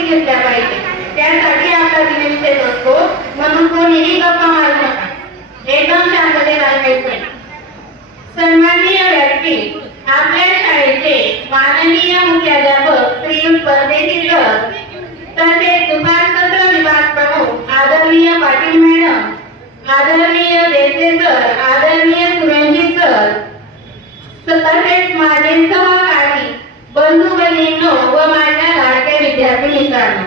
समजून घेतल्या पाहिजे. त्यासाठी आपला दिनेश तेच असतो म्हणून कोणीही गप्पा मारू नका. एकदम शांततेत ऐकायचं सन्माननीय व्यक्ती आपल्या शाळेचे माननीय मुख्याध्यापक श्रीयुक्त परदेशी तसेच दुपार विभाग प्रमुख आदरणीय पाटील मॅडम आदरणीय देते सर आदरणीय सुरंजित सर तसेच माझे सहकार बंधू बहिणींनो व माझ्या लाडक्या विद्यार्थी मित्रांनो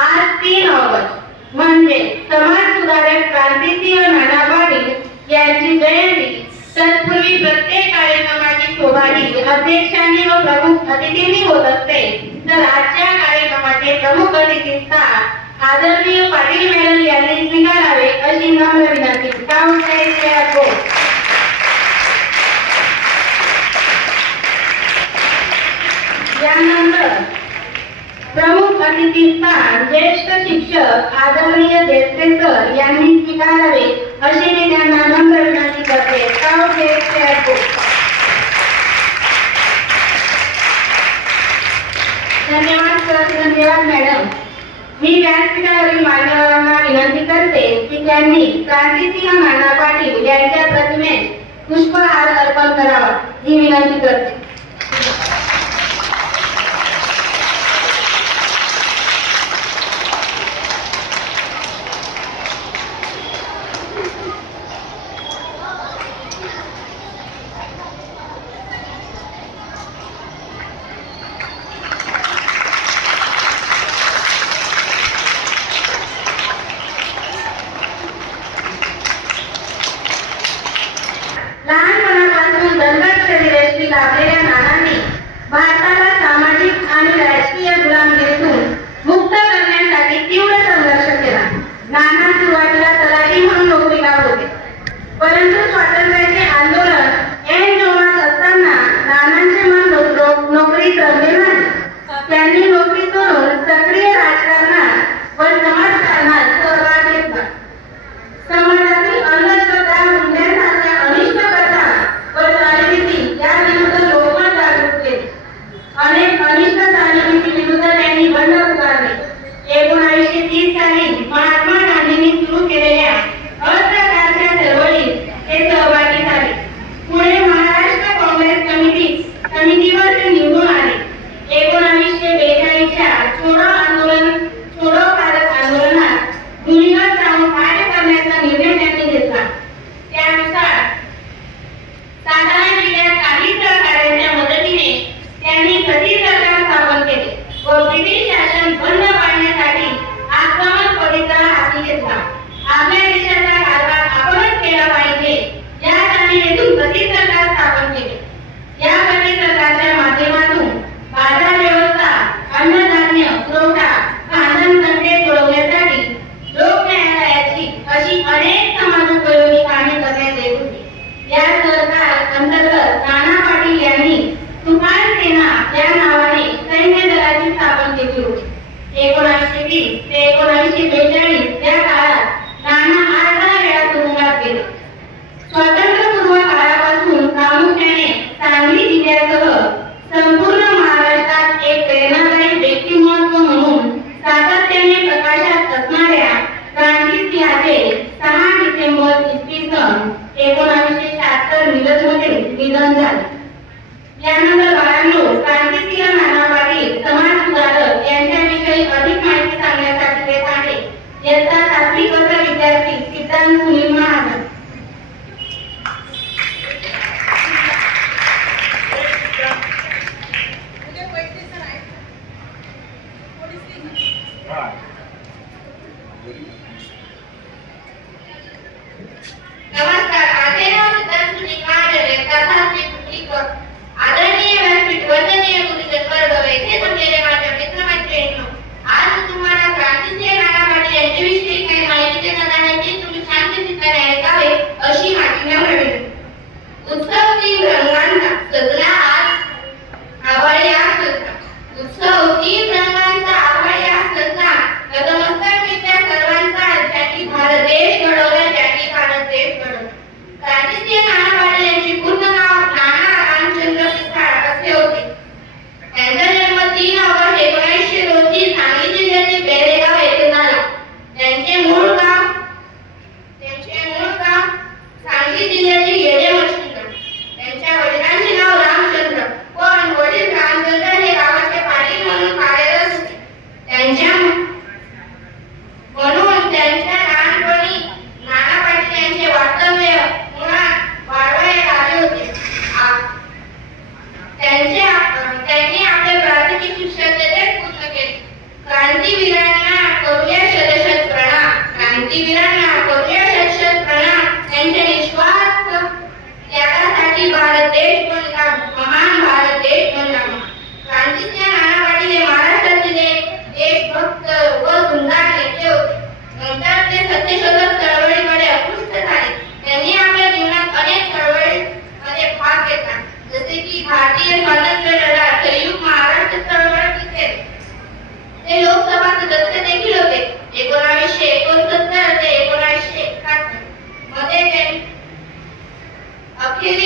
आज तीन ऑगस्ट. म्हणजे समाज सुधारक क्रांतिसिंह नाना पाटील यांची जयंती. तत्पूर्वी प्रत्येक कार्यक्रमाची शोभाही अध्यक्षांनी व प्रमुख अतिथींनी होत असते. तर आजच्या कार्यक्रमाचे प्रमुख अतिथी स्थान आदरणीय पाटील मॅडम यांनी स्वीकारावे अशी नम्र विनंती. यानंतर प्रमुख अतिथी स्थान ज्येष्ठ शिक्षक आदरणीय देसले सर यांनी स्वीकारावे अशी मी त्यांना नम्र विनंती करते. धन्यवाद सर. धन्यवाद मॅडम. मी व्यासपीठावरील मान्यवरांना विनंती करते की त्यांनी क्रांतिसिंह नाना पाटील यांच्या प्रतिमेस पुष्पहार अर्पण करावा. ही विनंती करते. झाले. यानंतर बाळांनो क्रांतिसिंह नानाबाई समाज सुधारक यांच्या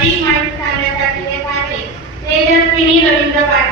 नवीन माणूस सांगण्यासाठी ते झाले ते रवींद्र पाटील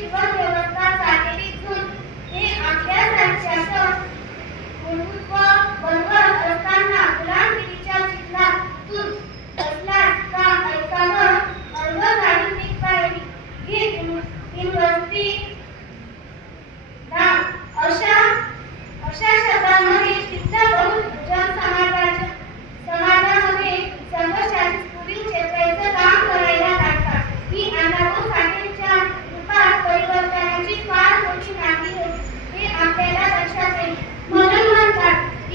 Thank you.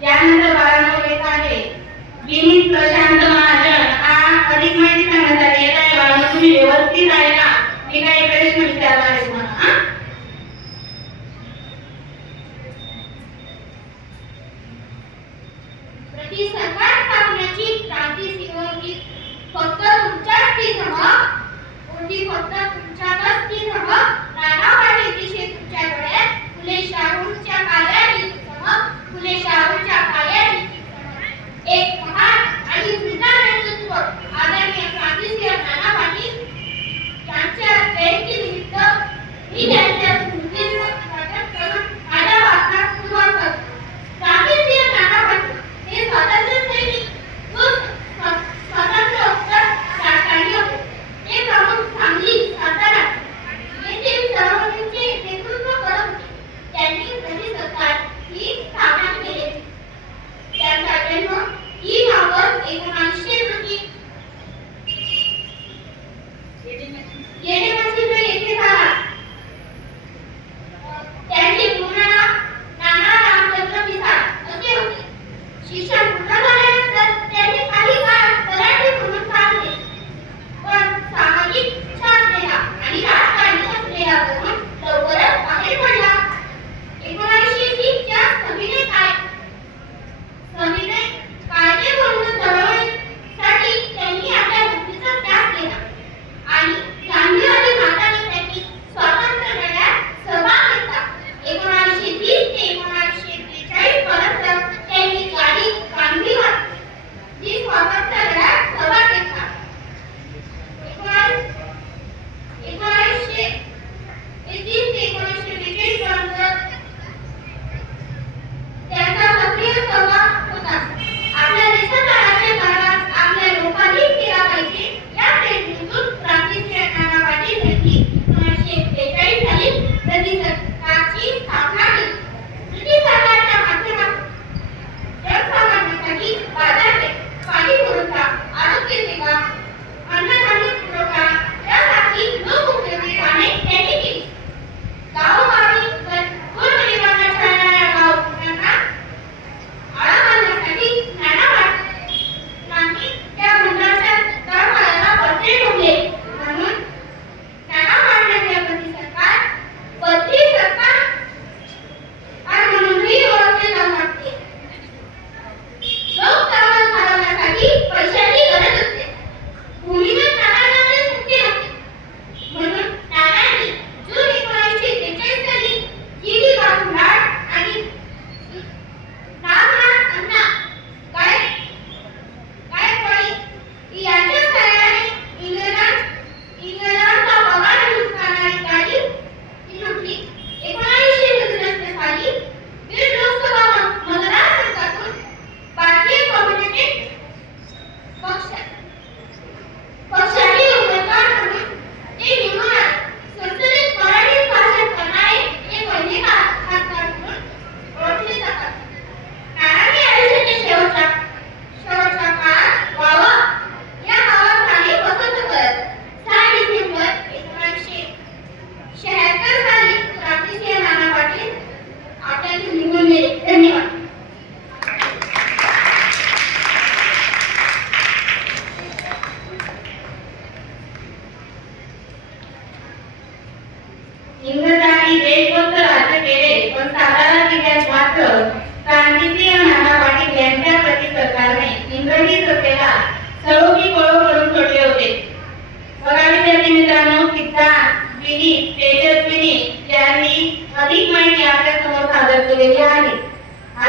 त्यानंतर बारा नऊ आहे. विनीत प्रशांत महाजन. हा अधिक माहिती सांगण्यासाठी येत आहे बाळा तुम्ही व्यवस्थित आहे ना मी काही प्रश्न विचारला आहे तुम्हाला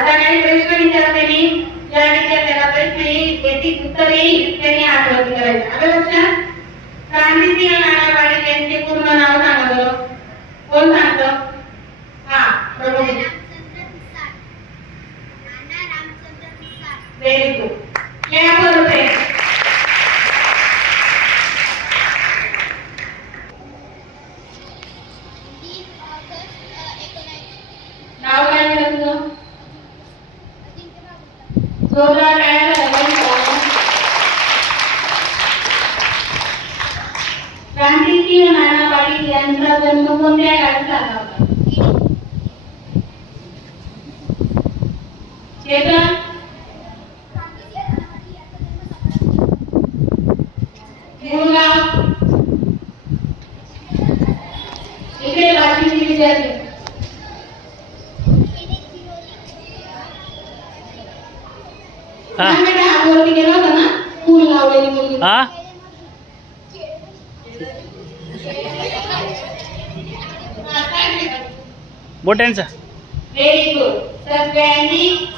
आता काही प्रश्न विचारलेली ज्या विचारलेला प्रश्न येईल त्याची उत्तर येईल त्यांनी आठवण करायचं. आता लक्षात? क्रांतिसिंह नाना पाटील यांचे पूर्ण नाव सांगा बरं. कोण सांगा? बोट्यांचा व्हेरी गुड सगळ्यांनी